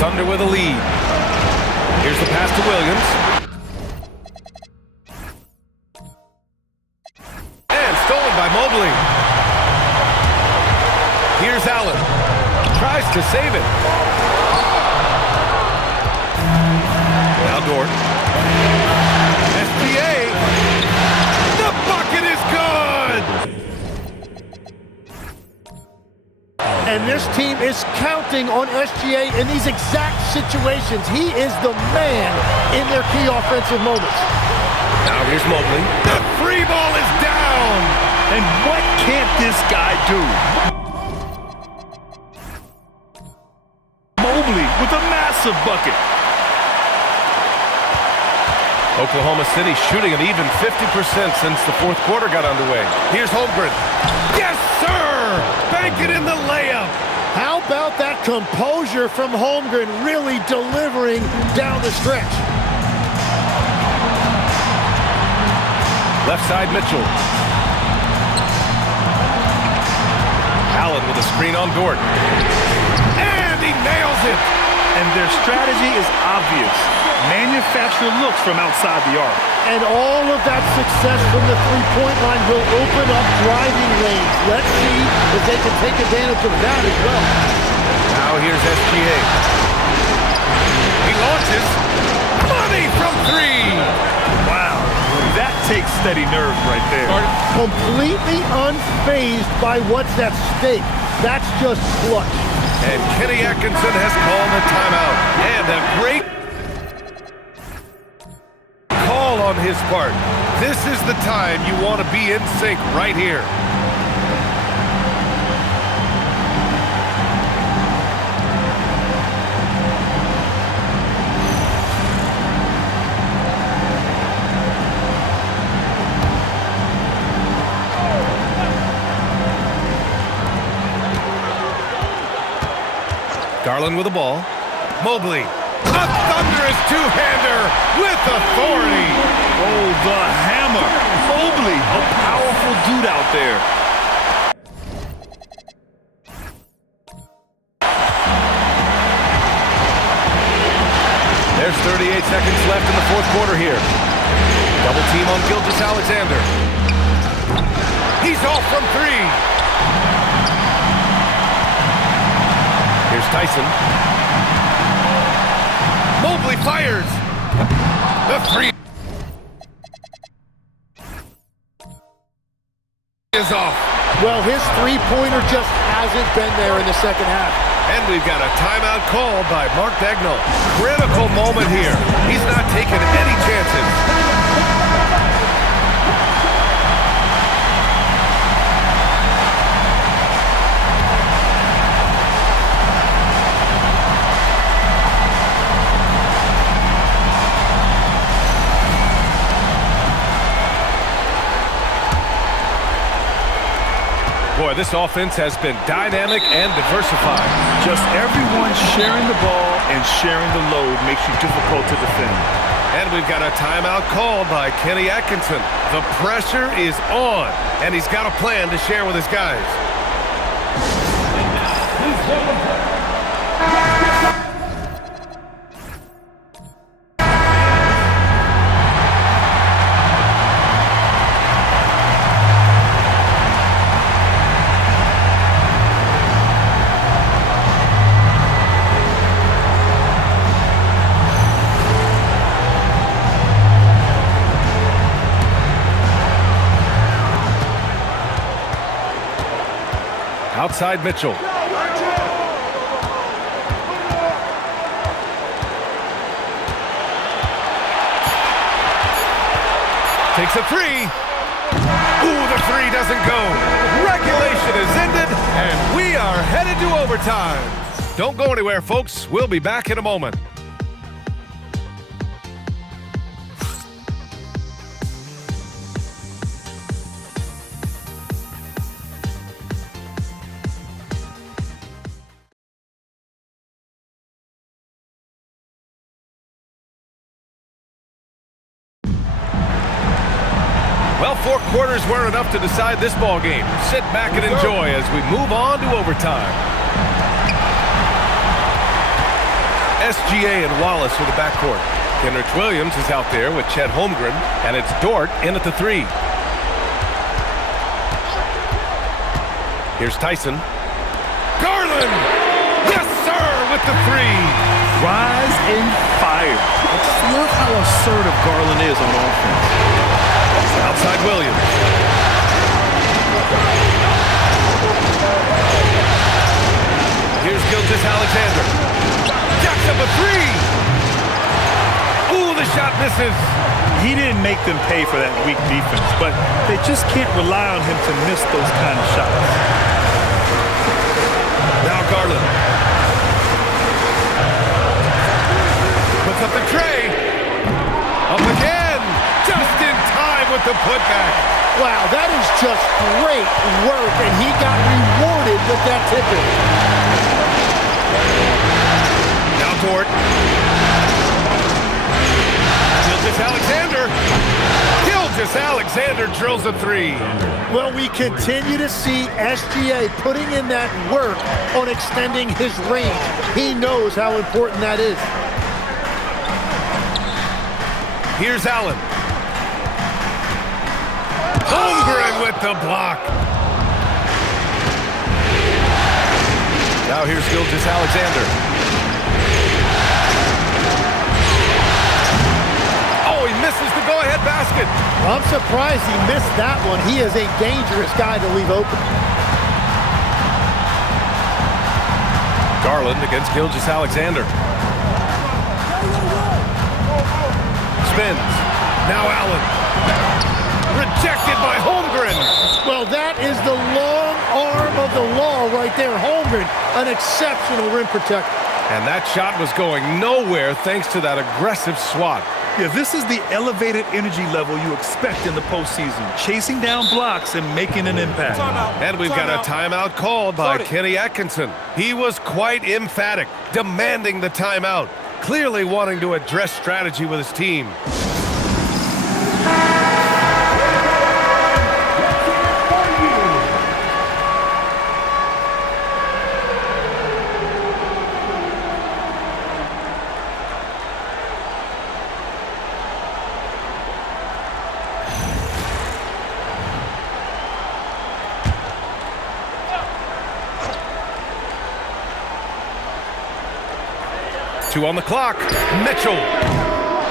Thunder with a lead. Here's the pass to Williams. And stolen by Mobley. Here's Allen. Tries to save it. Now Dort. SGA. The bucket is good! And this team is counting on SGA in these exact situations. He is the man in their key offensive moments. Now here's Mobley. The free ball is down! And what can't this guy do? Mobley with a massive bucket. Oklahoma City shooting an even 50% since the fourth quarter got underway. Here's Holmgren. Yes, sir! Bank it in the layup. How about that composure from Holmgren, really delivering down the stretch? Left side, Mitchell. Allen with a screen on Dort. And he nails it! And their strategy is obvious. Manufacture looks from outside the arc. And all of that success from the three-point line will open up driving lanes. Let's see if they can take advantage of that as well. Now here's SGA. He launches. Money from three! Wow, that takes steady nerve right there. Completely unfazed by what's at stake. That's just clutch. And Kenny Atkinson has called a timeout. And a great call on his part. This is the time you want to be in sync right here. Garland with the ball. Mobley. A thunderous two-hander with authority. Oh, the hammer. Mobley, a powerful dude out there. There's 38 seconds left in the fourth quarter here. Double team on Gilgeous-Alexander. He's off from three. Here's Tyson. Mobley fires. The three is off. Well, his three-pointer just hasn't been there in the second half. And we've got a timeout called by Mark Dagnall. Critical moment here. He's not taking any chances. Boy, this offense has been dynamic and diversified. Just everyone sharing the ball and sharing the load makes you difficult to defend. And we've got a timeout called by Kenny Atkinson. The pressure is on, and he's got a plan to share with his guys. Outside Mitchell. Takes a three. Ooh, the three doesn't go. Regulation is ended, and we are headed to overtime. Don't go anywhere, folks. We'll be back in a moment. Well, 4 quarters weren't enough to decide this ball game. Sit back and enjoy as we move on to overtime. SGA and Wallace for the backcourt. Kenrich Williams is out there with Chet Holmgren, and it's Dort in at the 3. Here's Tyson. Garland! Yes, sir, with the 3. Rise and fire. I just love how assertive Garland is on offense. Outside Williams. Here's Gilgeous-Alexander. Jacks up a 3. Ooh, the shot misses. He didn't make them pay for that weak defense, but they just can't rely on him to miss those kind of shots. Now Garland. Puts up the tray. Up again. Just in time with the putback. Wow, that is just great work, and he got rewarded with that tipping. Now Dort. Gilgeous-Alexander. Gilgeous-Alexander drills a 3. Well, we continue to see SGA putting in that work on extending his range. He knows how important that is. Here's Allen. Holmgren with the block. Now here's Gilgeous-Alexander. Oh, he misses the go-ahead basket. I'm surprised he missed that one. He is a dangerous guy to leave open. Garland against Gilgeous-Alexander. Spins. Now Allen. Rejected by Holmgren. Well, that is the long arm of the law right there. Holmgren, an exceptional rim protector. And that shot was going nowhere thanks to that aggressive swat. Yeah, this is the elevated energy level you expect in the postseason. Chasing down blocks and making an impact. And we've got a timeout called by Kenny Atkinson. He was quite emphatic, demanding the timeout, clearly wanting to address strategy with his team. Two on the clock. Mitchell.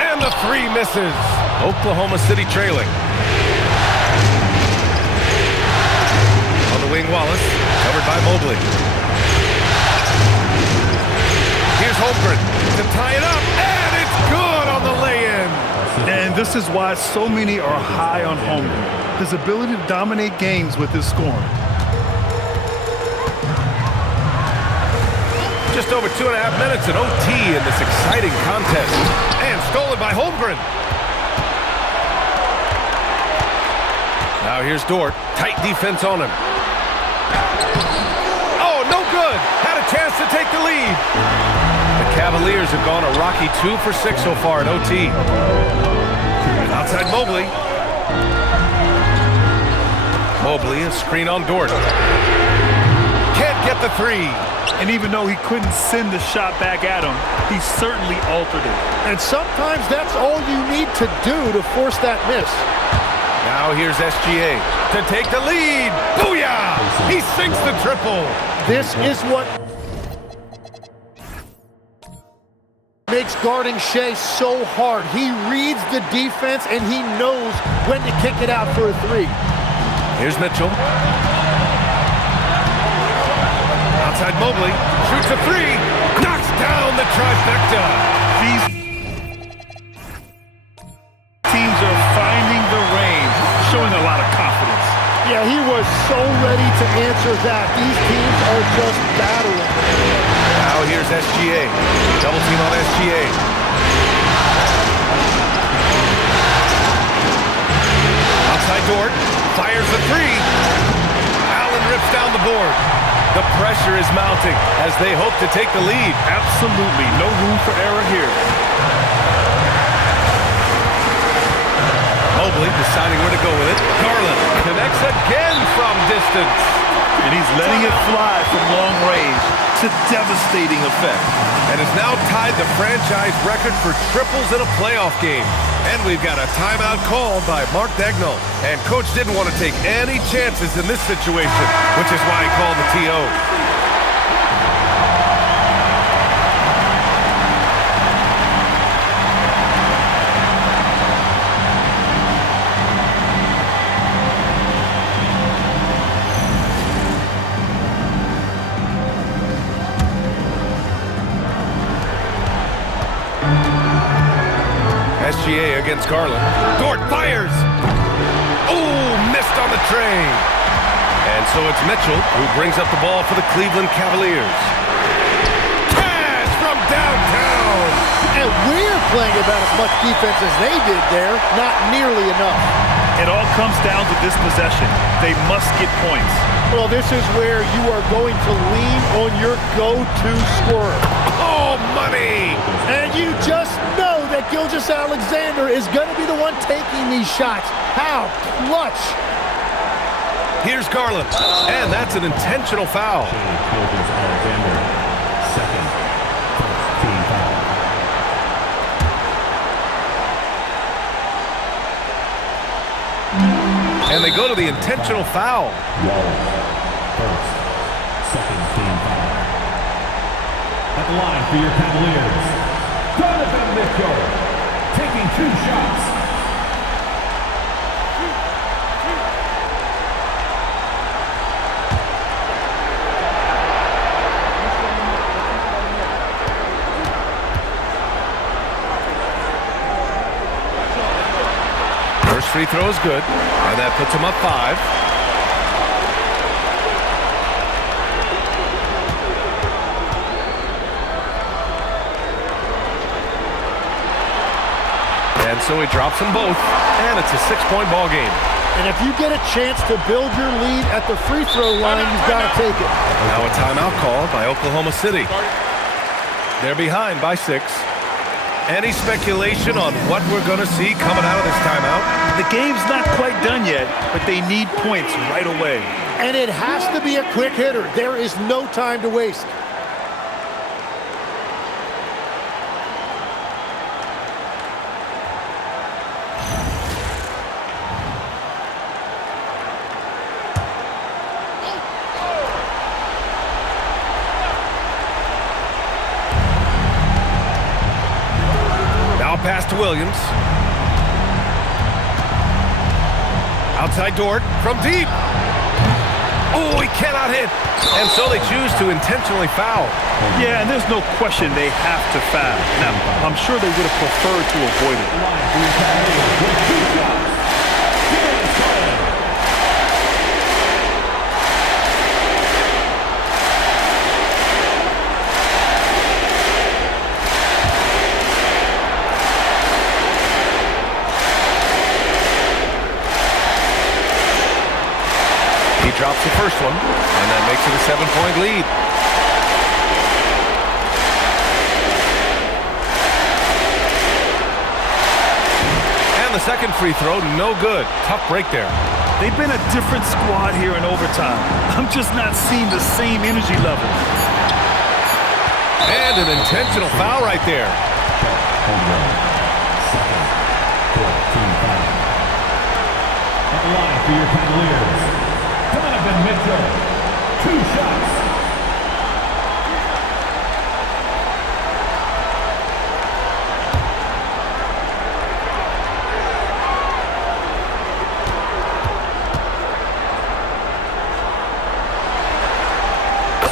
And the 3 misses. Oklahoma City trailing. On the wing, Wallace. Covered by Mobley. Here's Holmgren to tie it up. And it's good on the lay-in. And this is why so many are high on Holmgren. His ability to dominate games with his scoring. Just over 2.5 minutes in OT in this exciting contest. And stolen by Holmgren. Now here's Dort. Tight defense on him. Oh, no good. Had a chance to take the lead. The Cavaliers have gone a rocky 2 for 6 so far in OT. Outside Mobley. Mobley, a screen on Dort. Can't get the 3. And even though he couldn't send the shot back at him, he certainly altered it. And sometimes that's all you need to do to force that miss. Now here's SGA to take the lead. Booyah! He sinks the triple. This is what makes guarding Shea so hard. He reads the defense and he knows when to kick it out for a 3. Here's Mitchell. Outside Mobley, shoots a 3, knocks down the trifecta. These teams are finding the range, showing a lot of confidence. Yeah, he was so ready to answer that. These teams are just battling. Now here's SGA. Double team on SGA. Outside Dort, fires the 3. Allen rips down the board. The pressure is mounting as they hope to take the lead. Absolutely no room for error here. Mobley deciding where to go with it. Garland connects again from distance. And he's letting it fly from long range to devastating effect. And has now tied the franchise record for triples in a playoff game. And we've got a timeout called by Mark Daigneault. And Coach didn't want to take any chances in this situation, which is why he called the TO. SGA against Garland. Dort fires! Oh, missed on the train. And so it's Mitchell who brings up the ball for the Cleveland Cavaliers. Cash from downtown! And we're playing about as much defense as they did there. Not nearly enough. It all comes down to this possession. They must get points. Well, this is where you are going to lean on your go-to scorer. Oh, money! And you just know that Gilgeous-Alexander is going to be the one taking these shots. How clutch! Here's Garland, and that's an intentional foul. Gilgeous-Alexander, second, team foul. And they go to the intentional foul. Wallace, first, second team foul. At the line for your Cavaliers, Donovan Mitchell, taking 2 shots. First free throw is good, and that puts him up 5. And so he drops them both, and it's a 6-point ball game. And if you get a chance to build your lead at the free throw line, you've got to take it. Now a timeout called by Oklahoma City. They're behind by 6. Any speculation on what we're going to see coming out of this timeout? The game's not quite done yet, but they need points right away. And it has to be a quick hitter. There is no time to waste. Pass to Williams. Outside Dort from deep. Oh, he cannot hit. And so they choose to intentionally foul. Yeah, and there's no question they have to foul. Now, I'm sure they would have preferred to avoid it. Drops the first one, and that makes it a 7-point lead. And the second free throw, no good. Tough break there. They've been a different squad here in overtime. I'm just not seeing the same energy level. And an intentional foul right there. Second, team foul. At the line for your Cavaliers, Donovan Mitchell, 2 shots.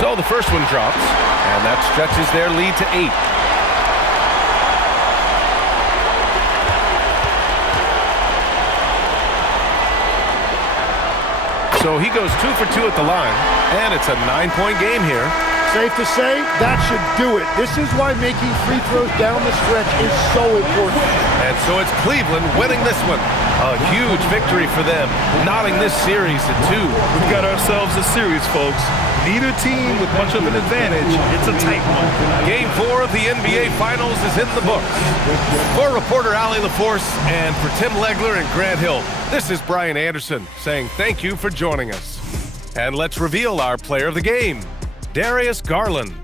So the first one drops, and that stretches their lead to 8. So he goes 2 for 2 at the line, and it's a 9-point game here. Safe to say, that should do it. This is why making free throws down the stretch is so important. And so it's Cleveland winning this one. A huge victory for them, knotting this series at 2. We've got ourselves a series, folks. Neither team with much of an advantage. It's a tight one. Game 4 of the NBA Finals is in the books. For reporter Allie LaForce and for Tim Legler and Grant Hill, this is Brian Anderson saying thank you for joining us. And let's reveal our player of the game, Darius Garland.